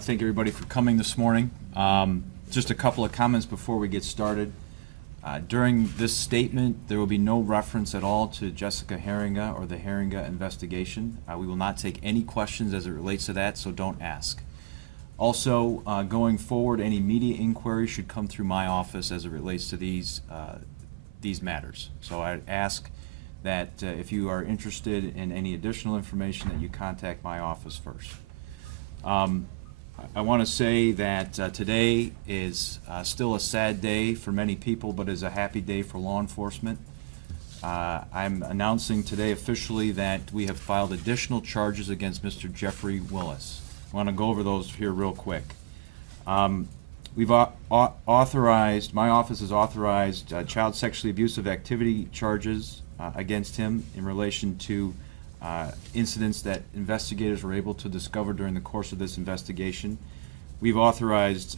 want to thank everybody for coming this morning. Just a couple of comments before we get started. During this statement, there will be no reference at all to Jessica Herringa or the Herringa investigation. We will not take any questions as it relates to that, so don't ask. Also, going forward, any media inquiry should come through my office as it relates to these matters. So I'd ask that if you are interested in any additional information, that you contact my office first. I want to say that today is still a sad day for many people, but is a happy day for law enforcement. I'm announcing today officially that we have filed additional charges against Mr. Jeffrey Willis. I want to go over those here real quick. We've authorized, my office has authorized child sexually abusive activity charges against him in relation to incidents that investigators were able to discover during the course of this investigation. We've authorized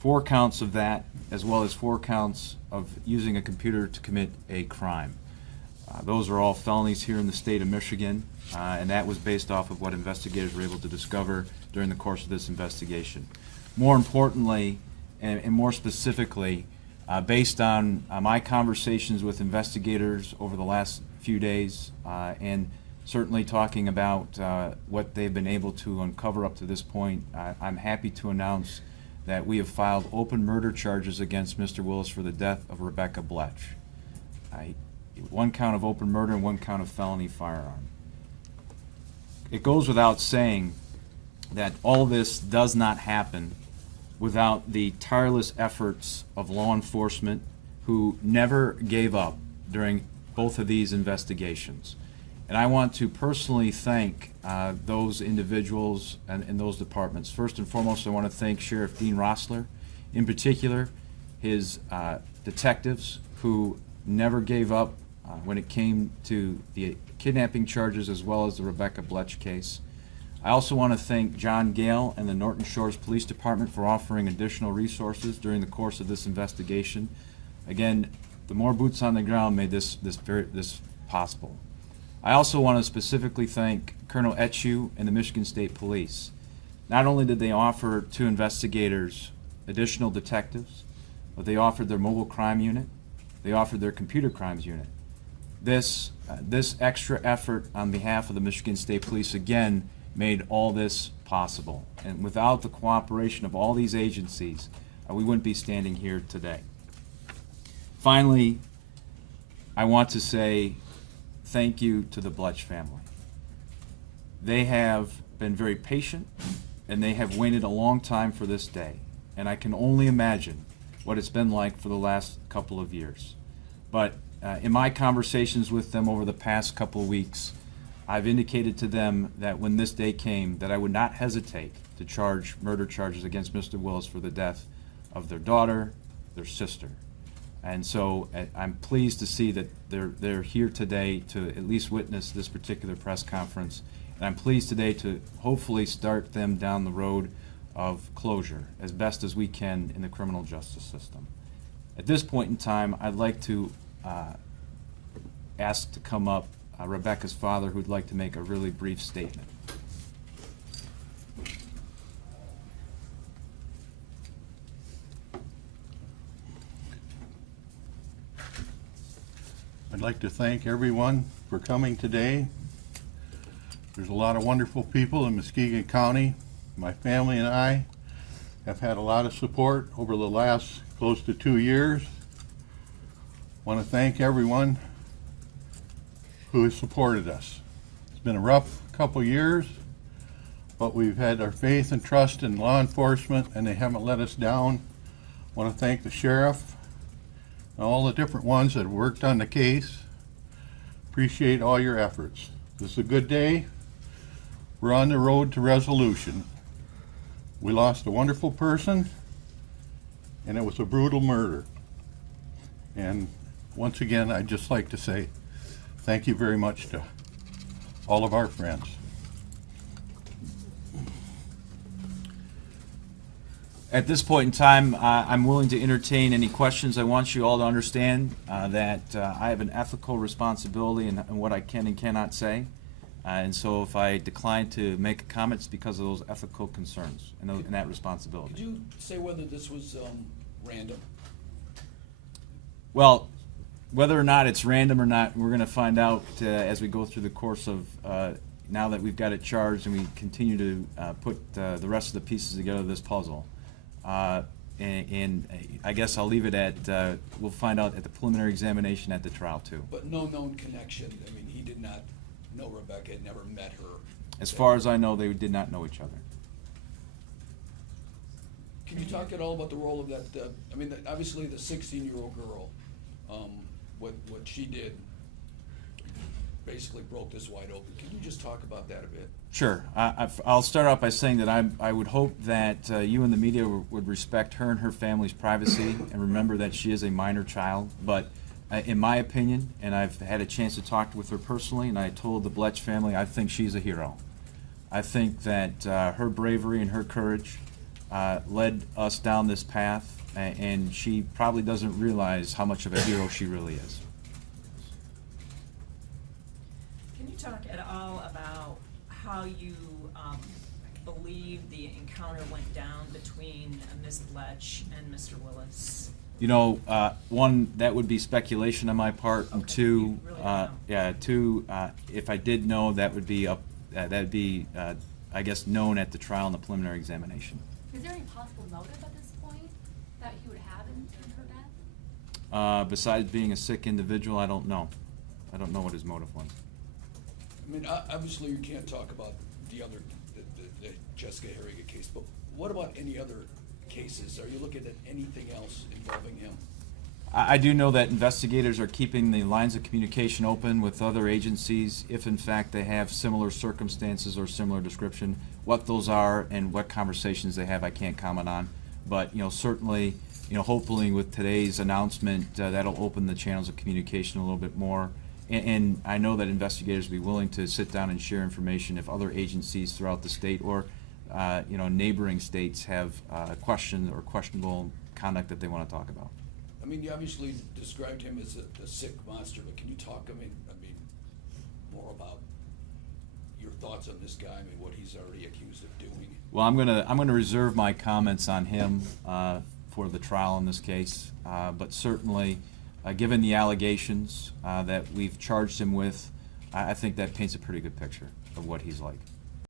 4 counts of that, as well as 4 counts of using a computer to commit a crime. Those are all felonies here in the state of Michigan, and that was based off of what investigators were able to discover during the course of this investigation. More importantly, and more specifically, based on my conversations with investigators over the last few days, and certainly talking about what they've been able to uncover up to this point, I'm happy to announce that we have filed open murder charges against Mr. Willis for the death of Rebecca Bletch. 1 count of open murder and 1 count of felony firearm. It goes without saying that all this does not happen without the tireless efforts of law enforcement, who never gave up during both of these investigations. And I want to personally thank those individuals and those departments. First and foremost, I want to thank Sheriff Dean Rossler, in particular his detectives, who never gave up when it came to the kidnapping charges as well as the Rebecca Bletch case. I also want to thank John Gale and the Norton Shores Police Department for offering additional resources during the course of this investigation. Again, the more boots on the ground made this possible. I also want to specifically thank Colonel Etchew and the Michigan State Police. Not only did they offer to investigators additional detectives, but they offered their mobile crime unit, they offered their computer crimes unit. This extra effort on behalf of the Michigan State Police, again, made all this possible. And without the cooperation of all these agencies, we wouldn't be standing here today. Finally, I want to say thank you to the Bletch family. They have been very patient, and they have waited a long time for this day. And I can only imagine what it's been like for the last couple of years. But in my conversations with them over the past couple of weeks, I've indicated to them that when this day came, that I would not hesitate to charge murder charges against Mr. Willis for the death of their daughter, their sister. And so I'm pleased to see that they're here today to at least witness this particular press conference. And I'm pleased today to hopefully start them down the road of closure as best as we can in the criminal justice system. At this point in time, I'd like to ask to come up Rebecca's father, who'd like to make a really brief statement. I'd like to thank everyone for coming today. There's a lot of wonderful people in Muskegon County. My family and I have had a lot of support over the last close to 2 years. I want to thank everyone who has supported us. It's been a rough couple years, but we've had our faith and trust in law enforcement, and they haven't let us down. I want to thank the sheriff and all the different ones that have worked on the case. Appreciate all your efforts. This is a good day. We're on the road to resolution. We lost a wonderful person, and it was a brutal murder. And once again, I'd just like to say thank you very much to all of our friends. At this point in time, I'm willing to entertain any questions. I want you all to understand that I have an ethical responsibility in what I can and cannot say. And so if I decline to make a comment, it's because of those ethical concerns and that responsibility. Could you say whether this was random? Well, whether or not it's random or not, we're going to find out as we go through the course of now that we've got it charged and we continue to put the rest of the pieces together of this puzzle. And I guess I'll leave it at, we'll find out at the preliminary examination at the trial too. But no known connection. I mean, he did not know Rebecca, had never met her. As far as I know, they did not know each other. Can you talk at all about the role of that, I mean, obviously the 16-year-old girl, what she did basically broke this wide open. Can you just talk about that a bit? Sure. I'll start out by saying that I would hope that you and the media would respect her and her family's privacy and remember that she is a minor child. But in my opinion, and I've had a chance to talk with her personally, and I told the Bletch family, I think she's a hero. I think that her bravery and her courage led us down this path, and she probably doesn't realize how much of a hero she really is. Can you talk at all about how you believe the encounter went down between Ms. Bletch and Mr. Willis? You know, one, that would be speculation on my part, and Okay, two, you really don't know. if I did know, that would be I guess, known at the trial and the preliminary examination. Is there any possible motive at this point that he would have in her death? Besides being a sick individual, I don't know. I don't know what his motive was. I mean, obviously you can't talk about the other, the Jessica Harrigan case, but what about any other cases? Are you looking at anything else involving him? I do know that investigators are keeping the lines of communication open with other agencies if in fact they have similar circumstances or similar description. What those are and what conversations they have, I can't comment on. But, you know, certainly, you know, hopefully with today's announcement, that'll open the channels of communication a little bit more. And I know that investigators will be willing to sit down and share information if other agencies throughout the state or, you know, neighboring states have questions or questionable conduct that they want to talk about. I mean, you obviously described him as a sick monster, but can you talk, I mean, more about your thoughts on this guy, I mean, what he's already accused of doing? Well, I'm gonna reserve my comments on him for the trial in this case, but certainly, given the allegations that we've charged him with, I think that paints a pretty good picture of what he's like.